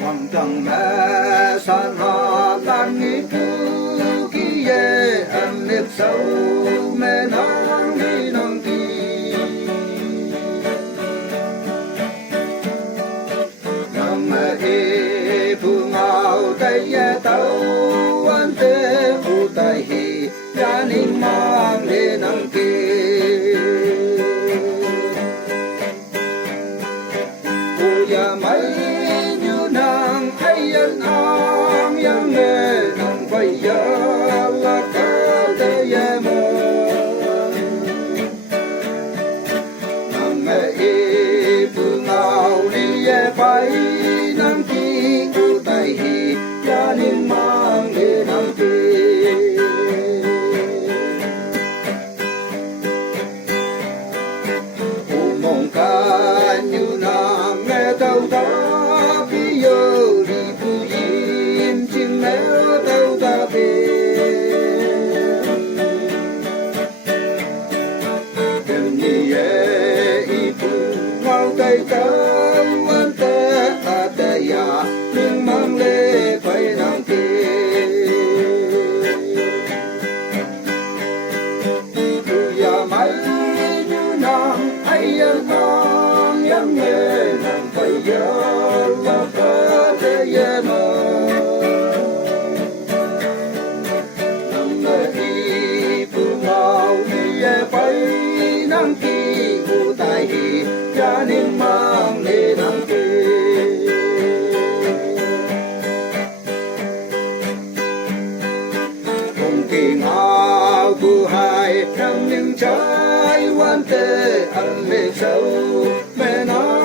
Hoàng trăng mẹ san hà lan nghi cứu kỳ ye anh liệt sâu mẹ nắng đi nắng kỳ nắng mẹ đi phương ao tay ye tàu anh te u tay hi ya ninh mang đi nắng kỳ u ya mai như nàng hay anh ang yang nghe nàng phải ya là cả thế ya mơ nàng mẹ y phương ao đi ye phải nàng kỳ u tay hi ya ninh mang đi nàng kỳ u mong ca như nàng nghe tàu ta phi giờ đi phu im chim mẹ tàu ta về đêm đi ye y phu ngao tay cao anh te ta te ya nhưng mang lê phải nàng kê tu ya mai như nàng ai anh mang yang nghe nàng phải ya là cả thế ya mơ nàng mẹ đi phương ao đi ye phải nàng kỳ u tai hi cha ninh mang lê nàng kê không kỳ ngao tu hai nàng ninh trái quan tê ăn lê sâu mẹ nói